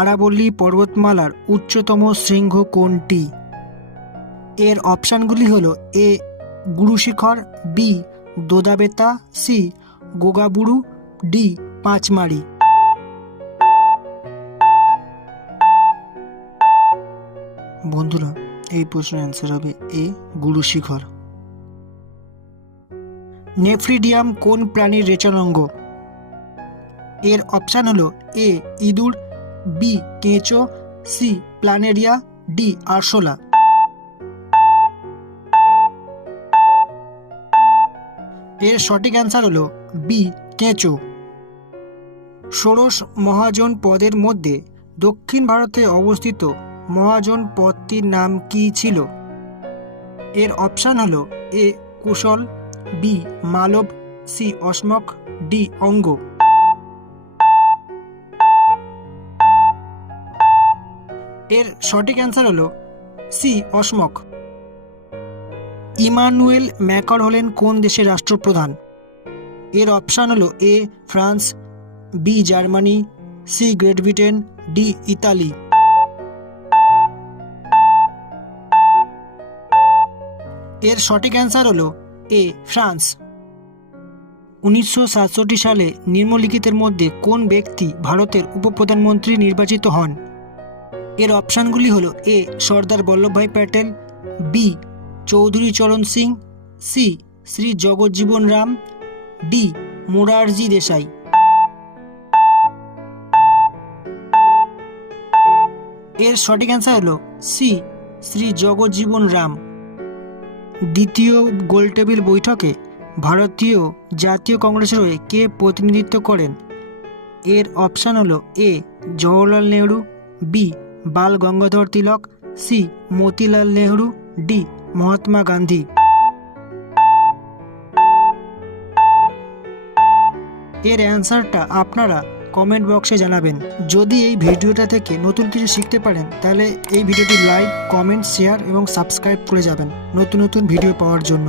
আরাবল্লী পর্বতমালার উচ্চতম শৃঙ্গ কোনটি? এর অপশানগুলি হলো A Gurushikhar, B Doddabetta, C Gogaburu, D Pachmarhi. বন্ধুরা, এই প্রশ্নের অ্যান্সার হবে এ গুরুশিখর। নেফ্রিডিয়াম কোন প্রাণীর রেচন অঙ্গ? এর অপশান হলো এ ইঁদুর, বি কেঁচো, সি প্ল্যানেরিয়া, ডি আরশোলা। এর সঠিক অ্যান্সার হলো বি কেঁচো। ষোড়শ মহাজন পদের মধ্যে দক্ষিণ ভারতে অবস্থিত মহাজন পদটির নাম কি ছিল? এর অপশান হলো এ কুশল, বি মালব, সি অসমক, ডি অঙ্গ। এর সঠিক অ্যান্সার হলো সি অসমক। ইমানুয়েল ম্যাকর হলেন কোন দেশের রাষ্ট্রপ্রধান? এর অপশান হলো A France, B Germany, C Great Britain, D Italy. এর সঠিক অ্যান্সার হলো এ ফ্রান্স। 1967 সালে নিম্নলিখিতের মধ্যে কোন ব্যক্তি ভারতের উপপ্রধানমন্ত্রী নির্বাচিত হন? এর অপশানগুলি হলো এ Sardar Vallabhbhai Patel, B Chaudhary Charan Singh, C Shri Jagjivan Ram, D Morarji Desai. এর সঠিক অ্যান্সার হলো সি শ্রী জগজ্জীবন রাম। দ্বিতীয় গোলটেবিল বৈঠকে ভারতীয় জাতীয় কংগ্রেসের হয়ে কে প্রতিনিধিত্ব করেন? এর অপশান হলো এ জওহরলাল নেহরু, বি বাল গঙ্গাধর তিলক, সি মতিলাল নেহরু, ডি মহাত্মা গান্ধী। এর অ্যান্সারটা আপনারা কমেন্ট বক্সে জানাবেন। যদি এই ভিডিওটা থেকে নতুন কিছু শিখতে পারেন তাহলে এই ভিডিওটি লাইক, কমেন্ট, শেয়ার এবং সাবস্ক্রাইব করে যাবেন নতুন নতুন ভিডিও পাওয়ার জন্য।